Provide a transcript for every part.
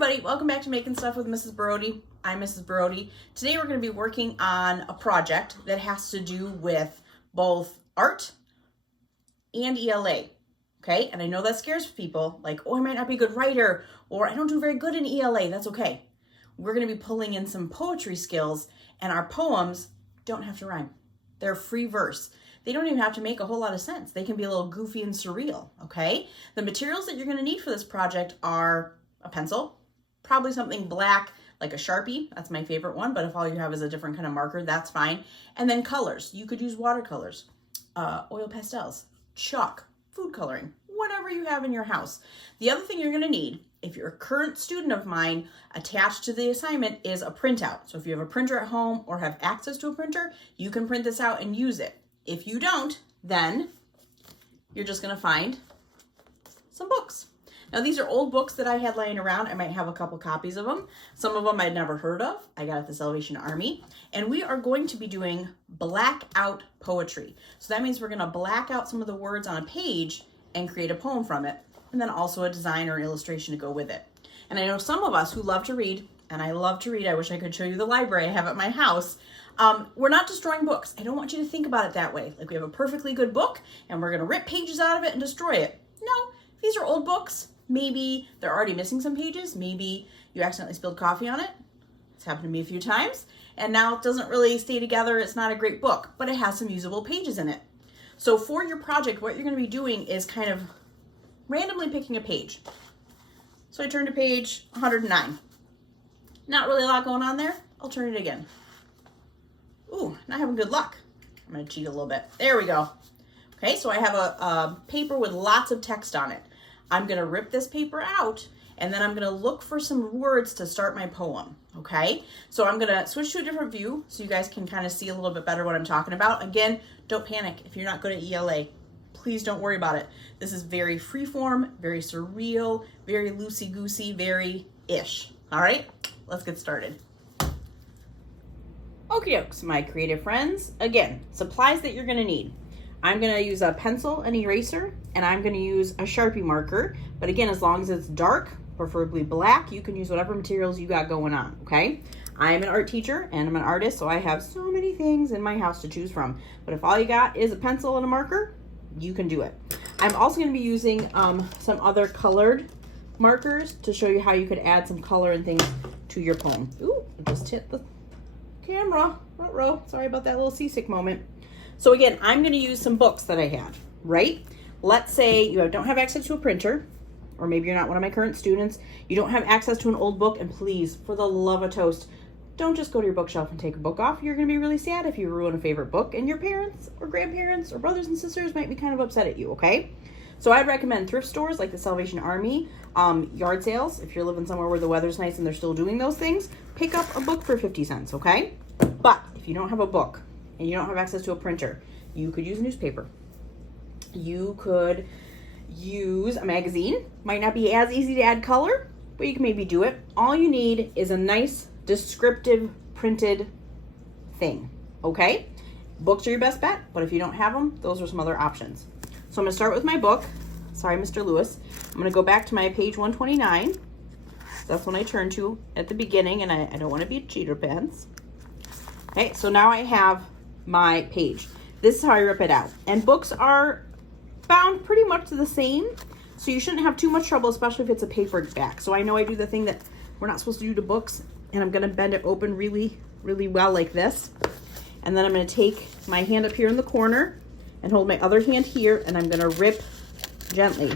everybody, welcome back to Making Stuff with Mrs. Baroody. I'm Mrs. Baroody. Today we're going to be working on a project that has to do with both art and ELA, okay? And I know that scares people, like, oh, I might not be a good writer, or I don't do very good in ELA. That's okay. We're going to be pulling in some poetry skills, and our poems don't have to rhyme. They're free verse. They don't even have to make a whole lot of sense. They can be a little goofy and surreal, okay? The materials that you're going to need for this project are a pencil, probably something black like a Sharpie. That's my favorite one, but if all you have is a different kind of marker, that's fine. And then colors. You could use watercolors, oil pastels, chalk, food coloring, whatever you have in your house. The other thing you're going to need, if you're a current student of mine, attached to the assignment is a printout. So if you have a printer at home or have access to a printer, you can print this out and use it. If you don't, then you're just going to find some books. Now, these are old books that I had laying around. I might have a couple copies of them. Some of them I'd never heard of. I got at the Salvation Army. And we are going to be doing blackout poetry. So that means we're going to black out some of the words on a page and create a poem from it. And then also a design or an illustration to go with it. And I know some of us who love to read, and I love to read. I wish I could show you the library I have at my house. We're not destroying books. I don't want you to think about it that way. Like we have a perfectly good book and we're going to rip pages out of it and destroy it. No, these are old books. Maybe they're already missing some pages. Maybe you accidentally spilled coffee on it. It's happened to me a few times. And now it doesn't really stay together. It's not a great book, but it has some usable pages in it. So for your project, what you're going to be doing is kind of randomly picking a page. So I turned to page 109. Not really a lot going on there. I'll turn it again. Ooh, not having good luck. I'm going to cheat a little bit. There we go. Okay, so I have a paper with lots of text on it. I'm going to rip this paper out, and then I'm going to look for some words to start my poem, okay? So I'm going to switch to a different view so you guys can kind of see a little bit better what I'm talking about. Again, don't panic if you're not good at ELA. Please don't worry about it. This is very freeform, very surreal, very loosey-goosey, very ish. All right, let's get started. Okie dokes, my creative friends. Again, supplies that you're going to need. I'm going to use a pencil, an eraser, and I'm going to use a Sharpie marker. But again, as long as it's dark, preferably black, you can use whatever materials you got going on, okay? I'm an art teacher and I'm an artist, so I have so many things in my house to choose from. But if all you got is a pencil and a marker, you can do it. I'm also going to be using some other colored markers to show you how you could add some color and things to your poem. Ooh, I just hit the camera. Ruh-roh. Sorry about that little seasick moment. So again, I'm going to use some books that I have, right? Let's say you don't have access to a printer, or maybe you're not one of my current students. You don't have access to an old book, and please, for the love of toast, don't just go to your bookshelf and take a book off. You're going to be really sad if you ruin a favorite book, and your parents or grandparents or brothers and sisters might be kind of upset at you, okay? So I'd recommend thrift stores like the Salvation Army, yard sales. If you're living somewhere where the weather's nice and they're still doing those things, pick up a book for 50 cents, okay? But if you don't have a book, and you don't have access to a printer, you could use newspaper. You could use a magazine. Might not be as easy to add color, but you can maybe do it. All you need is a nice descriptive printed thing, okay? Books are your best bet, but if you don't have them, those are some other options. So I'm gonna start with my book. Sorry, Mr. Lewis. I'm gonna go back to my page 129. That's when I turned to at the beginning, and I don't wanna be a cheater pants. Okay, so now I have my page. This is how I rip it out. And books are bound pretty much the same, so you shouldn't have too much trouble, especially if it's a papered back. So I know I do the thing that we're not supposed to do to books, and I'm gonna bend it open really, really well like this. And then I'm gonna take my hand up here in the corner and hold my other hand here, and I'm gonna rip gently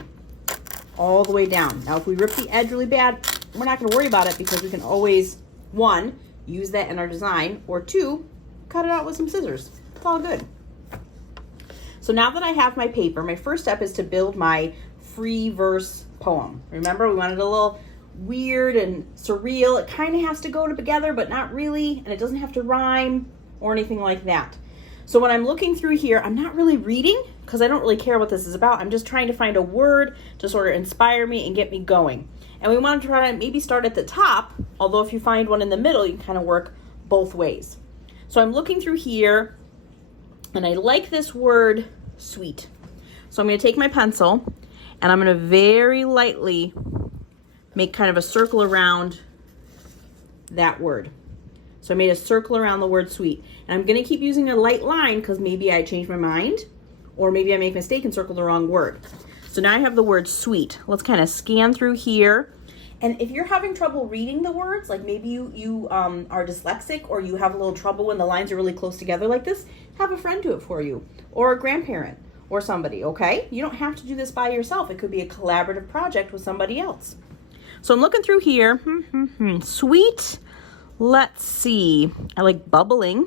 all the way down. Now, if we rip the edge really bad, we're not gonna worry about it because we can always, one, use that in our design, or two, cut it out with some scissors. It's all good. So now that I have my paper, my first step is to build my free verse poem. Remember, we wanted a little weird and surreal. It kind of has to go together, but not really, and it doesn't have to rhyme or anything like that. So when I'm looking through here, I'm not really reading because I don't really care what this is about. I'm just trying to find a word to sort of inspire me and get me going. And we want to try to maybe start at the top, although if you find one in the middle, you can kind of work both ways. So I'm looking through here, and I like this word, sweet. So I'm going to take my pencil, and I'm going to very lightly make kind of a circle around that word. So I made a circle around the word sweet. And I'm gonna keep using a light line because maybe I changed my mind, or maybe I make a mistake and circle the wrong word. So now I have the word sweet. Let's kind of scan through here. And if you're having trouble reading the words, like maybe you are dyslexic, or you have a little trouble when the lines are really close together like this, have a friend do it for you, or a grandparent, or somebody, okay? You don't have to do this by yourself. It could be a collaborative project with somebody else. So I'm looking through here. Sweet. Let's see. I like bubbling.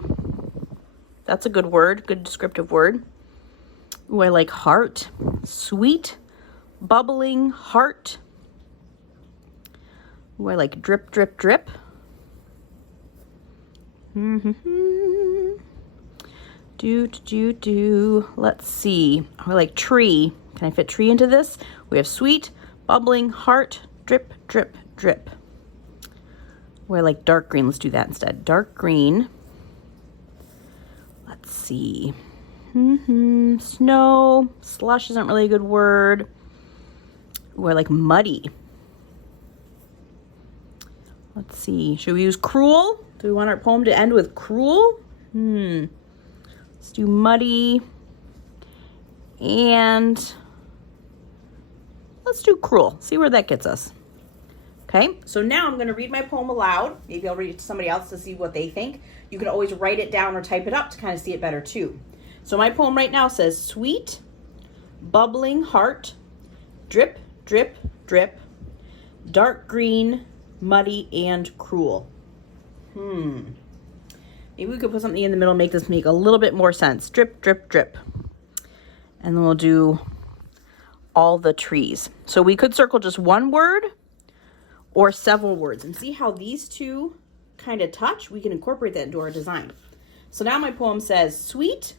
That's a good word, good descriptive word. Ooh, I like heart. Sweet, bubbling, heart. Ooh, I like drip, drip, drip. Let's see. I like tree. Can I fit tree into this? We have sweet, bubbling, heart, drip, drip, drip. Ooh, I like dark green. Let's do that instead. Dark green. Let's see. Snow. Slush isn't really a good word. Ooh, I like muddy. Let's see. Should we use cruel? Do we want our poem to end with cruel? Let's do muddy. And let's do cruel. See where that gets us. Okay, so now I'm going to read my poem aloud. Maybe I'll read it to somebody else to see what they think. You can always write it down or type it up to kind of see it better too. So my poem right now says, sweet, bubbling heart, drip, drip, drip, dark green, muddy, and cruel. Maybe we could put something in the middle, make this make a little bit more sense. Drip, drip, drip. And then we'll do all the trees. So we could circle just one word or several words, and see how these two kind of touch. We can incorporate that into our design. So now my poem says, sweet,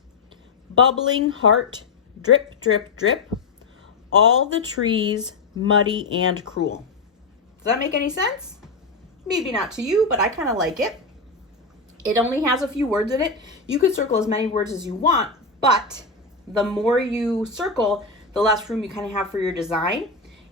bubbling heart, drip, drip, drip, all the trees, muddy and cruel. Does that make any sense? Maybe not to you, but I kind of like it. It only has a few words in it. You could circle as many words as you want, but the more you circle, the less room you kind of have for your design,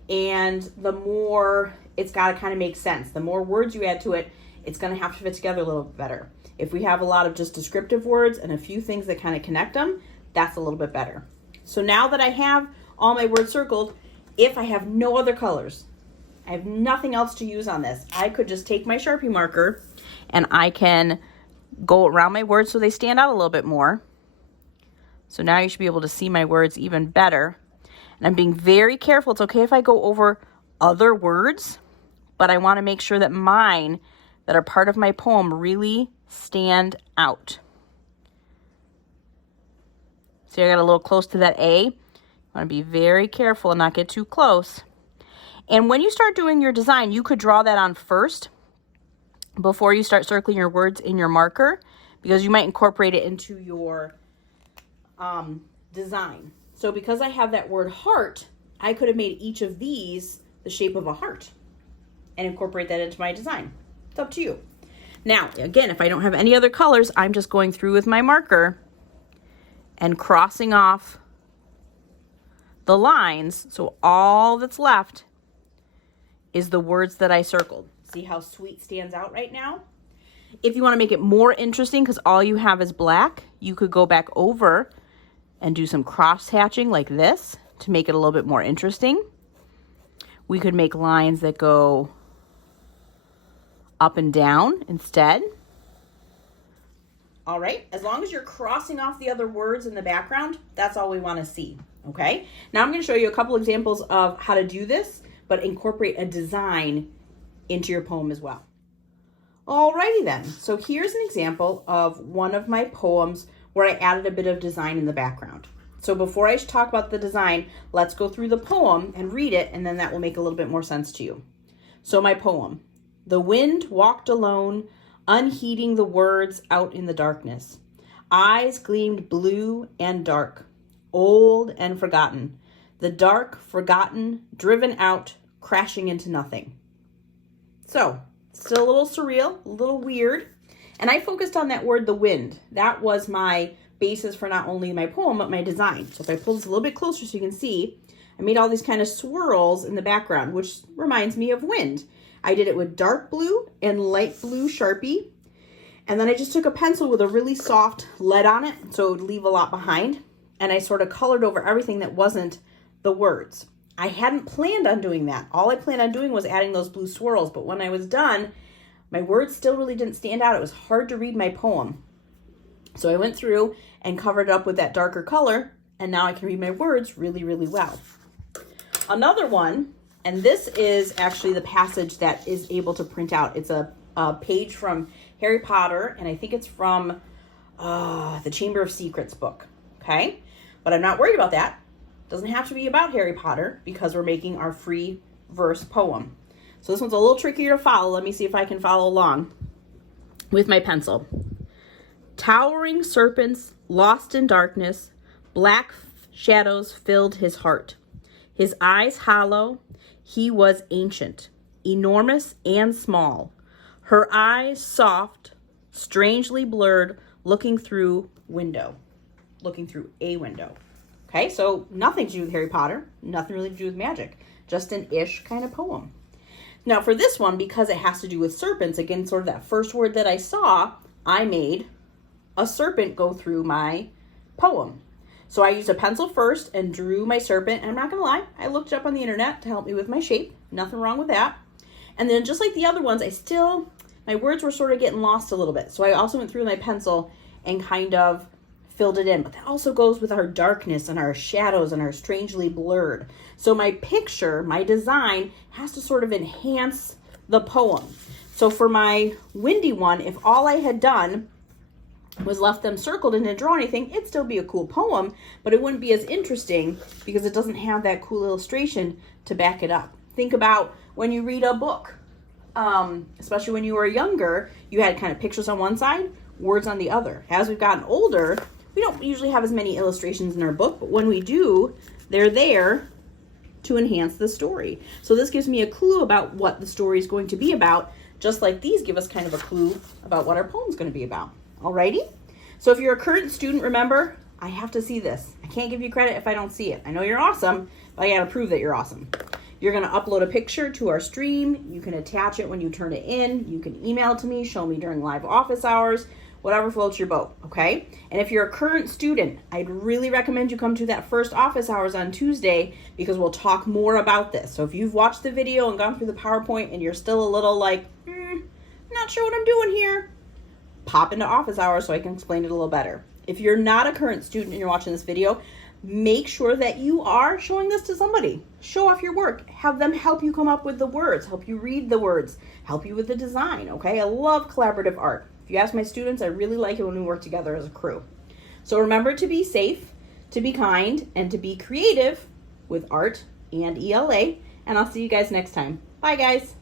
and the more it's got to kind of make sense. The more words you add to it, it's going to have to fit together a little bit better. If we have a lot of just descriptive words and a few things that kind of connect them, that's a little bit better. So now that I have all my words circled, if I have no other colors, I have nothing else to use on this, I could just take my Sharpie marker and I can go around my words so they stand out a little bit more. So now you should be able to see my words even better. And I'm being very careful. It's okay if I go over other words, but I want to make sure that mine that are part of my poem really stand out. See, I got a little close to that A. I want to be very careful and not get too close. And when you start doing your design, you could draw that on first before you start circling your words in your marker, because you might incorporate it into your design. So because I have that word heart, I could have made each of these the shape of a heart and incorporate that into my design. It's up to you. Now, again, if I don't have any other colors, I'm just going through with my marker and crossing off the lines. So all that's left is the words that I circled. See how sweet stands out right now? If you want to make it more interesting, because all you have is black, you could go back over and do some cross hatching like this to make it a little bit more interesting. We could make lines that go up and down instead. All right, as long as you're crossing off the other words in the background, that's all we want to see, okay? Now I'm going to show you a couple examples of how to do this, but incorporate a design into your poem as well. Alrighty then, so here's an example of one of my poems where I added a bit of design in the background. So before I talk about the design, let's go through the poem and read it, and then that will make a little bit more sense to you. So my poem: the wind walked alone, unheeding the words out in the darkness. Eyes gleamed blue and dark, old and forgotten. The dark, forgotten, driven out, crashing into nothing. So, still a little surreal, a little weird. And I focused on that word, the wind. That was my basis for not only my poem, but my design. So if I pull this a little bit closer so you can see, I made all these kind of swirls in the background, which reminds me of wind. I did it with dark blue and light blue Sharpie. And then I just took a pencil with a really soft lead on it, so it would leave a lot behind. And I sort of colored over everything that wasn't the words. I hadn't planned on doing that. All I planned on doing was adding those blue swirls. But when I was done, my words still really didn't stand out. It was hard to read my poem. So I went through and covered it up with that darker color. And now I can read my words really, really well. Another one, and this is actually the passage that is able to print out. It's a page from Harry Potter, and I think it's from the Chamber of Secrets book, okay? But I'm not worried about that. Doesn't have to be about Harry Potter because we're making our free verse poem. So this one's a little trickier to follow. Let me see if I can follow along with my pencil. Towering serpents, lost in darkness, black shadows filled his heart. His eyes hollow, he was ancient, enormous and small. Her eyes soft, strangely blurred, looking through a window. Okay, so nothing to do with Harry Potter, nothing really to do with magic, just an ish kind of poem. Now for this one, because it has to do with serpents, again, sort of that first word that I saw, I made a serpent go through my poem. So I used a pencil first and drew my serpent. And I'm not going to lie, I looked it up on the internet to help me with my shape. Nothing wrong with that. And then just like the other ones, my words were sort of getting lost a little bit. So I also went through my pencil and kind of filled it in. But that also goes with our darkness and our shadows and our strangely blurred. So my picture, my design has to sort of enhance the poem. So for my windy one, if all I had done was left them circled and didn't draw anything, it'd still be a cool poem, but it wouldn't be as interesting because it doesn't have that cool illustration to back it up. Think about when you read a book, especially when you were younger, you had kind of pictures on one side, words on the other. As we've gotten older, we don't usually have as many illustrations in our book, but when we do, they're there to enhance the story. So this gives me a clue about what the story is going to be about, just like these give us kind of a clue about what our poem's going to be about. Alrighty? So if you're a current student, remember, I have to see this. I can't give you credit if I don't see it. I know you're awesome, but I gotta prove that you're awesome. You're gonna upload a picture to our stream. You can attach it when you turn it in. You can email it to me, show me during live office hours, whatever floats your boat, okay? And if you're a current student, I'd really recommend you come to that first office hours on Tuesday because we'll talk more about this. So if you've watched the video and gone through the PowerPoint and you're still a little like, not sure what I'm doing here, pop into office hours so I can explain it a little better. If you're not a current student and you're watching this video, make sure that you are showing this to somebody. Show off your work. Have them help you come up with the words, help you read the words, help you with the design, okay? I love collaborative art. If you ask my students, I really like it when we work together as a crew. So remember to be safe, to be kind, and to be creative with art and ELA. And I'll see you guys next time. Bye, guys.